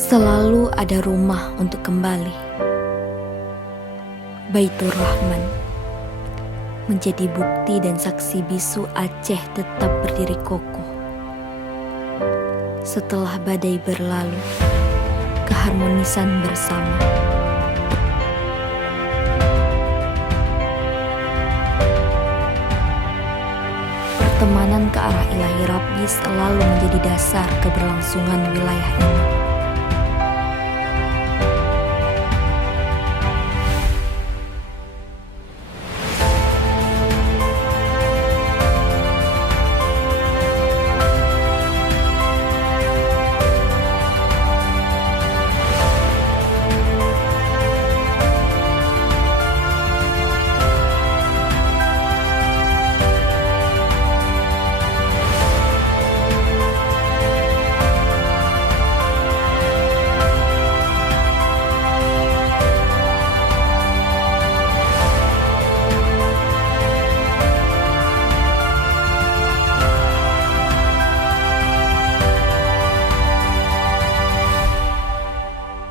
Selalu ada rumah untuk kembali. Baitur Rahman menjadi bukti dan saksi bisu Aceh tetap berdiri kokoh. Setelah badai berlalu, keharmonisan bersama. Pertemanan ke arah ilahi Rabbi selalu menjadi dasar keberlangsungan wilayah ini.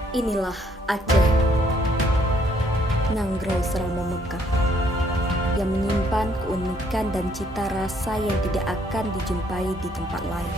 Inilah Aceh, Nanggro Serama Mekah, yang menyimpan keunikan dan cita rasa yang tidak akan dijumpai di tempat lain.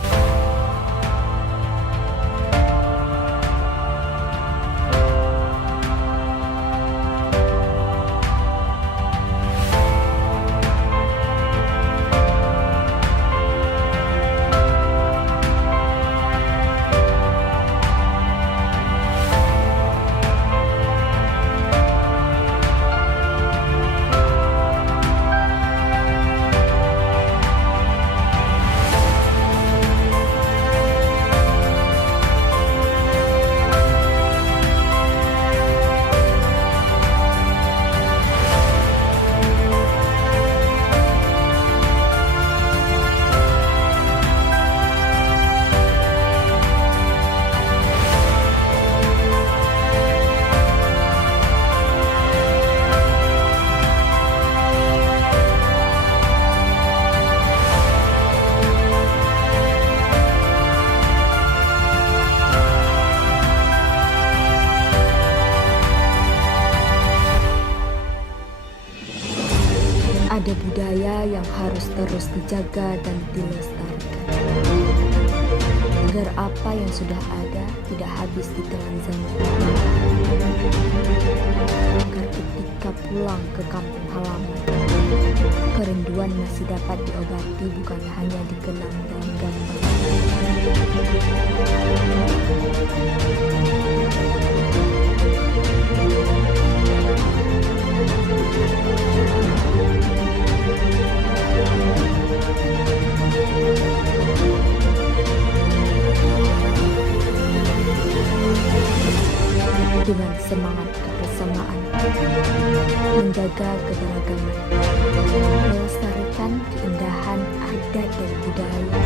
Ada budaya yang harus terus dijaga dan dilestarikan, agar apa yang sudah ada tidak habis ditelan zaman, agar ketika pulang ke kampung halaman, kerinduan masih dapat diobati, bukan hanya dikenang dalam gambar. Dengan semangat kebersamaan, menjaga keberagaman, melestarikan keindahan adat dan budaya.